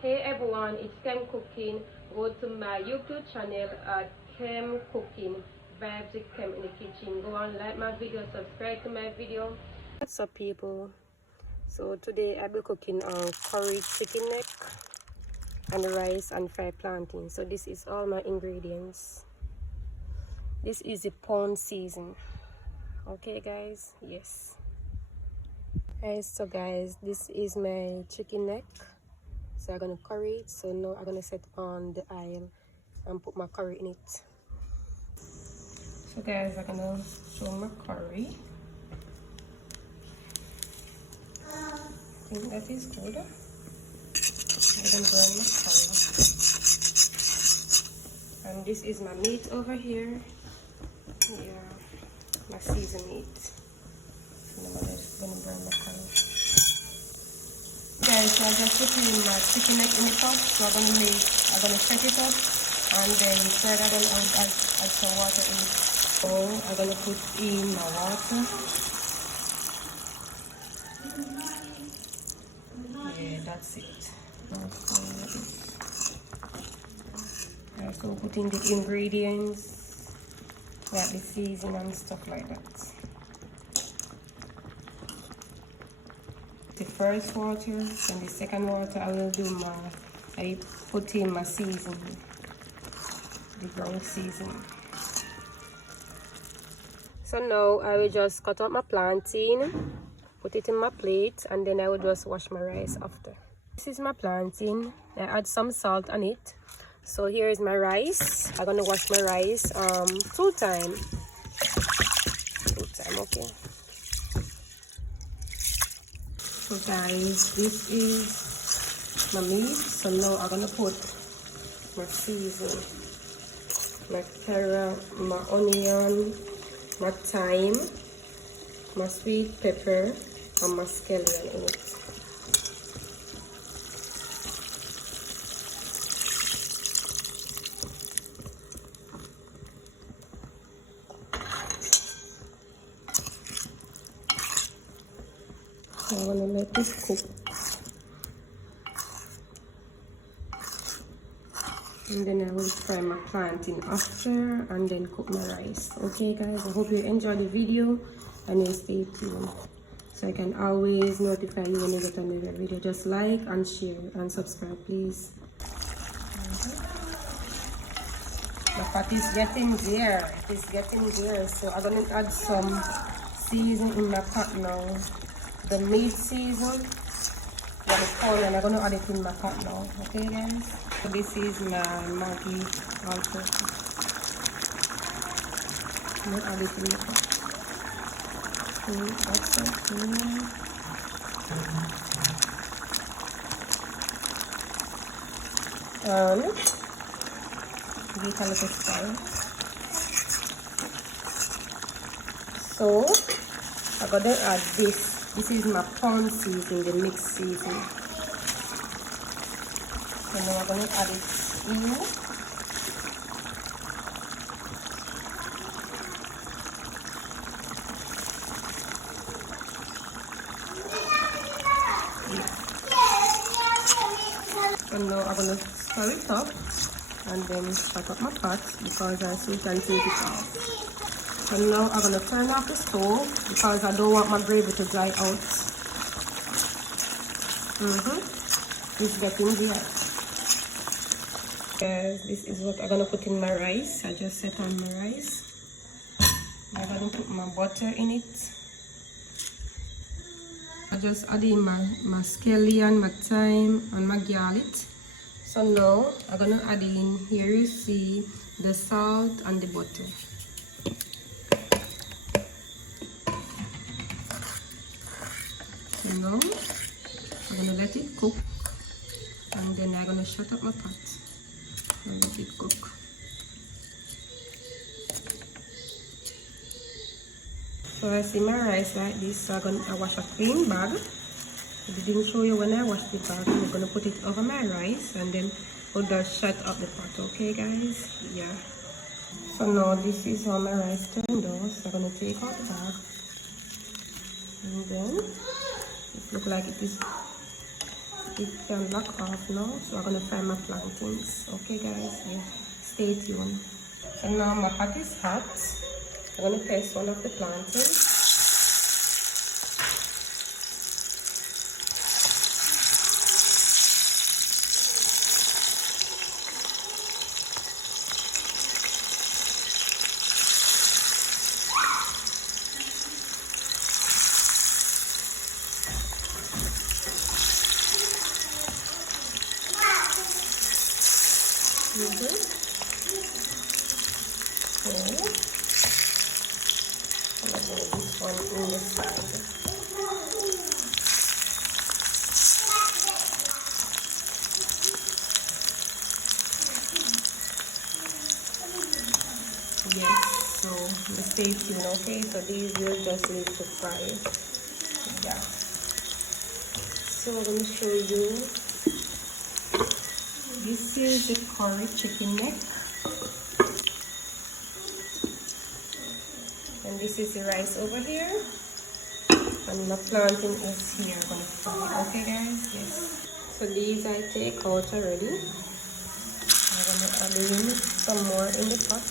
Hey everyone, it's Kem Cooking. Go to my YouTube channel at Kem Cooking, Vibes with Kem in the kitchen. Go on, like my video, subscribe to my video. What's up people? So today I'll be cooking curry chicken neck and rice and fried plantain. So this is all my ingredients. This is the pound season. Okay guys, yes. Alright, so guys, this is my chicken neck. So I'm gonna curry it. So now I'm gonna set on the oil and put my curry in it. So guys, I'm gonna show my curry. I think that is good. I'm gonna burn my curry. And this is my meat over here. Yeah, my seasoned meat. And I'm gonna burn my curry. Guys, so I just put in my chicken neck in the pot. So I'm gonna set it up, and then further down I'll add some water in it. So I'm gonna put in my water. Yeah, that's it. Okay. So put in the ingredients, like the seasoning and stuff like that. The first water and the second water I put in my seasoning, the brown seasoning. So now I will just cut up my plantain, put it in my plate, and then I will just wash my rice after. This is my plantain. I add some salt on it. So here is my rice. I'm gonna wash my rice two times, okay. So guys, this is my meat. So now I'm gonna put my seasoning, my carrot, my onion, my thyme, my sweet pepper, and my scallion in it. So I'm gonna let this cook. And then I will fry my plantain after and then cook my rice. Okay guys, I hope you enjoy the video and you stay tuned. So I can always notify you when you get another video. Just like and share and subscribe please. The fat is getting there. It is getting there. So I'm gonna add some season in my pot now. The meat season. Yeah, the corn, and I'm gonna add it in my pot now. Okay guys? So this is my Maggi all-purpose. I'm gonna add it in the pot. Okay, that's okay. And give it a little stir. So I'm gonna add this. This is my pound seasoning, the mixed seasoning. So now I'm going to add it in. So now I'm going to stir it up and then shut up my pot because I still can take it off. So now I'm going to turn off the stove because I don't want my gravy to dry out. It's getting there. Guys, this is what I'm going to put in my rice. I just set on my rice. I'm going to put my butter in it. I just add in my scallion, my thyme, and my garlic. So now I'm going to add in, here you see, the salt and the butter. Now I'm gonna let it cook, and then I'm gonna shut up my pot and let it cook. So I see my rice like this. So I wash a clean bag. I didn't show you when I washed the bag. I'm gonna put it over my rice and then we'll just shut up the pot. Okay guys? Yeah. So now this is how my rice turned out. So I'm gonna take out the bag, and then it looks like it is it can lock off now, so I'm gonna fry my plantains. Okay guys, yeah, stay tuned. So now my pot is hot. I'm gonna press one of the plantains. This one in the side. Yes, so stay tuned, okay? So these will just need to fry. Yeah. So I'm gonna show you. This is the curry chicken neck. And this is the rice over here. And my plantain is here. I'm gonna fry. Okay guys? Yes. So these I take out already. I'm gonna add in some more in the pot.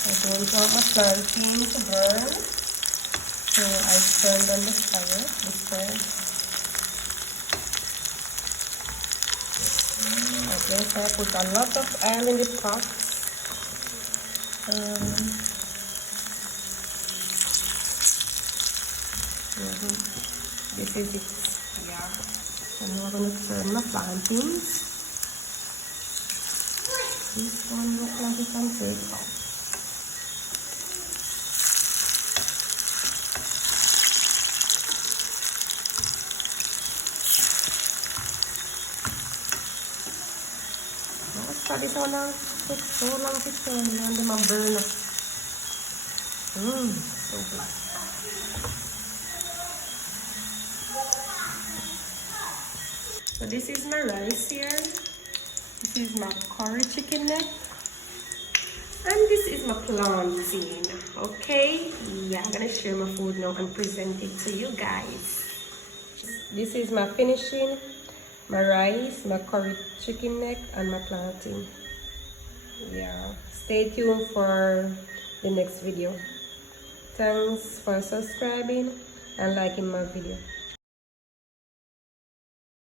I don't want my plantain to burn, so I turned on the fire this time. I guess I put a lot of oil in the pot. This is it, yeah. And now I'm going to turn my plantains. This one looks like it can take out. This one now took so long to turn and then my burn up. So good. So this is my rice here. This is my curry chicken neck. And this is my plantain. Okay? Yeah, I'm gonna share my food now and present it to you guys. This is my finishing. My rice, my curry chicken neck, and my plantain. Yeah, stay tuned for the next video. Thanks for subscribing and liking my video.